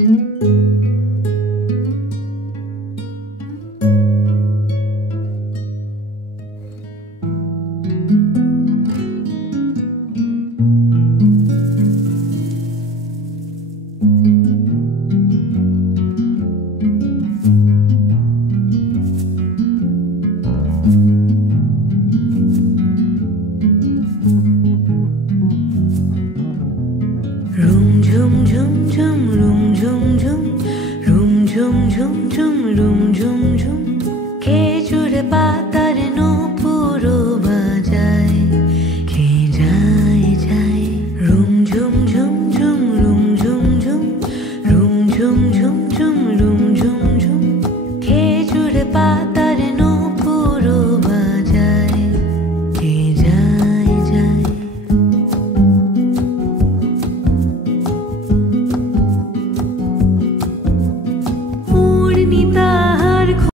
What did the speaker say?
Rum jum jum jum, rum jum jum, rum jum jum jum, rum jum jum. খেজুর পাতার নূপুরও বাজায়, কে যায় যায়। Rum jum jum jum, rum jum jum, rum jum jum jum, rum jum jum. খেজুর পাতার নূপুরও বাজায়, কে যায় যায়। Nita